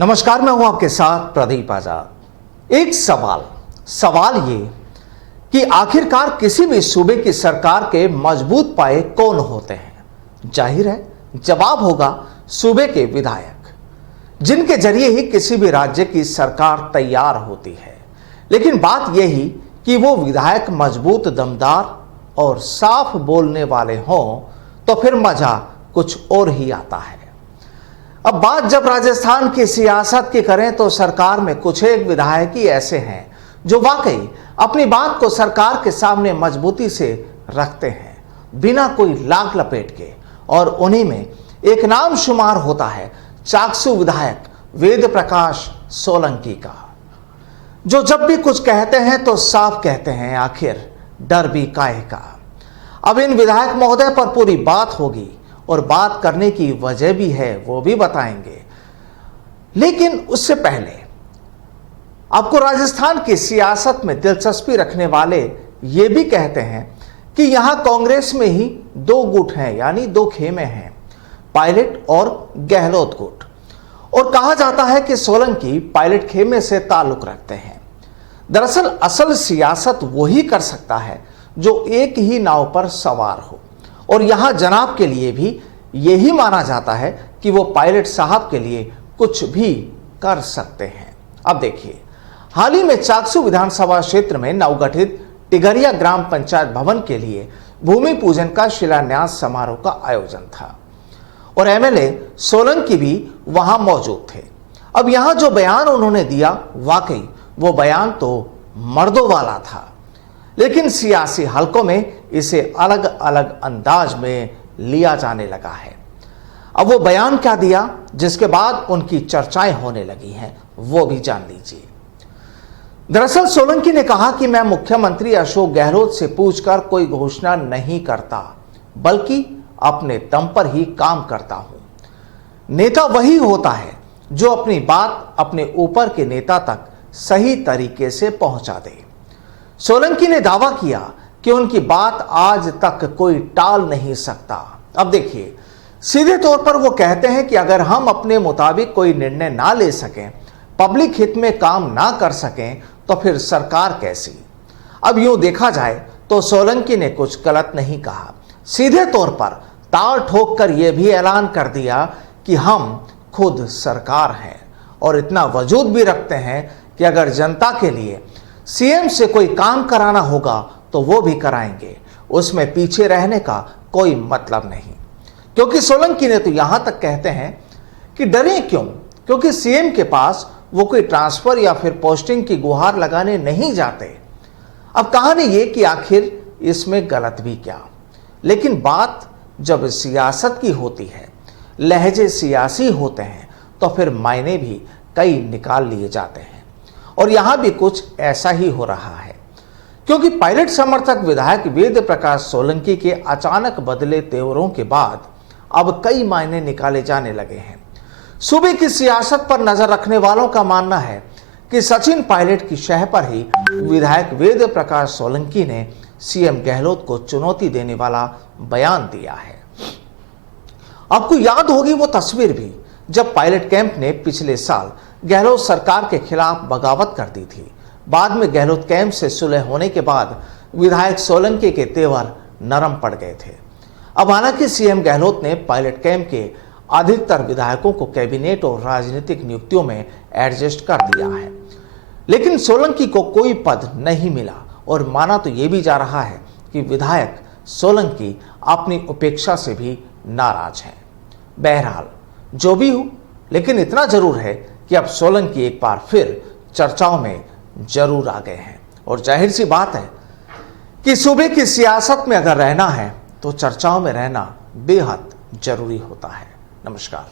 नमस्कार, मैं हूं आपके साथ प्रदीप आजाद। एक सवाल ये कि आखिरकार किसी भी सूबे की सरकार के मजबूत पाए कौन होते हैं? जाहिर है जवाब होगा सूबे के विधायक, जिनके जरिए ही किसी भी राज्य की सरकार तैयार होती है। लेकिन बात यही कि वो विधायक मजबूत, दमदार और साफ बोलने वाले हों तो फिर मजा कुछ और ही आता है। अब बात जब राजस्थान की सियासत की करें तो सरकार में कुछ एक विधायक ही ऐसे हैं जो वाकई अपनी बात को सरकार के सामने मजबूती से रखते हैं, बिना कोई लाग लपेट के। और उन्हीं में एक नाम शुमार होता है चाकसू विधायक वेद प्रकाश सोलंकी का, जो जब भी कुछ कहते हैं तो साफ कहते हैं, आखिर डर भी काहे का। अब इन विधायक महोदय पर पूरी बात होगी और बात करने की वजह भी है, वो भी बताएंगे। लेकिन उससे पहले आपको राजस्थान की सियासत में दिलचस्पी रखने वाले ये भी कहते हैं कि यहां कांग्रेस में ही दो गुट हैं, यानी दो खेमे हैं, पायलट और गहलोत गुट। और कहा जाता है कि सोलंकी पायलट खेमे से ताल्लुक रखते हैं। दरअसल असल सियासत वही कर सकता है जो एक ही नाव पर सवार हो, और यहां जनाब के लिए भी यही माना जाता है कि वो पायलट साहब के लिए कुछ भी कर सकते हैं। अब देखिए, हाल ही में चाकसू विधानसभा क्षेत्र में नवगठित टिगरिया ग्राम पंचायत भवन के लिए भूमि पूजन का शिलान्यास समारोह का आयोजन था और एमएलए सोलंकी भी वहां मौजूद थे। अब यहां जो बयान उन्होंने दिया, वाकई वो बयान तो मर्दों वाला था, लेकिन सियासी हलकों में इसे अलग अलग अंदाज में लिया जाने लगा है। अब वो बयान क्या दिया जिसके बाद उनकी चर्चाएं होने लगी हैं, वो भी जान लीजिए। दरअसल सोलंकी ने कहा कि मैं मुख्यमंत्री अशोक गहलोत से पूछकर कोई घोषणा नहीं करता, बल्कि अपने दम पर ही काम करता हूं। नेता वही होता है जो अपनी बात अपने ऊपर के नेता तक सही तरीके से पहुंचा दे। सोलंकी ने दावा किया कि उनकी बात आज तक कोई टाल नहीं सकता। अब देखिए, सीधे तौर पर वो कहते हैं कि अगर हम अपने मुताबिक कोई निर्णय ना ले सकें, पब्लिक हित में काम ना कर सकें, तो फिर सरकार कैसी? अब यूं देखा जाए तो सोलंकी ने कुछ गलत नहीं कहा। सीधे तौर पर ताल ठोक कर यह भी ऐलान कर दिया कि हम खुद सरकार हैं और इतना वजूद भी रखते हैं कि अगर जनता के लिए सीएम से कोई काम कराना होगा तो वो भी कराएंगे, उसमें पीछे रहने का कोई मतलब नहीं। क्योंकि सोलंकी ने तो यहां तक कहते हैं कि डरें क्यों, क्योंकि सीएम के पास वो कोई ट्रांसफर या फिर पोस्टिंग की गुहार लगाने नहीं जाते। अब कहानी ये कि आखिर इसमें गलत भी क्या, लेकिन बात जब सियासत की होती है, लहजे सियासी होते हैं, तो फिर मायने भी कई निकाल लिए जाते हैं। और यहां भी कुछ ऐसा ही हो रहा है, क्योंकि पायलट समर्थक विधायक वेद प्रकाश सोलंकी के अचानक बदले तेवरों के बाद अब कई मायने निकाले जाने लगे हैं। सूबे की सियासत पर नजर रखने वालों का मानना है कि सचिन पायलट की शह पर ही विधायक वेद प्रकाश सोलंकी ने सीएम गहलोत को चुनौती देने वाला बयान दिया है। आपको याद होगी वो तस्वीर भी, जब पायलट कैंप ने पिछले साल गहलोत सरकार के खिलाफ बगावत कर दी थी। बाद में गहलोत कैंप से सुलह होने के बाद विधायक सोलंकी के तेवर नरम पड़ गए थे। अब हालांकि सीएम गहलोत ने पायलट कैंप के अधिकतर विधायकों को कैबिनेट और राजनीतिक नियुक्तियों में एडजस्ट कर दिया है, लेकिन सोलंकी को कोई पद नहीं मिला और माना तो यह भी जा रहा है कि विधायक सोलंकी अपनी उपेक्षा से भी नाराज हैं। बहरहाल जो भी हो, लेकिन इतना जरूर है कि अब सोलंकी एक बार फिर चर्चाओं में जरूर आ गए हैं। और जाहिर सी बात है कि सूबे की सियासत में अगर रहना है तो चर्चाओं में रहना बेहद जरूरी होता है। नमस्कार।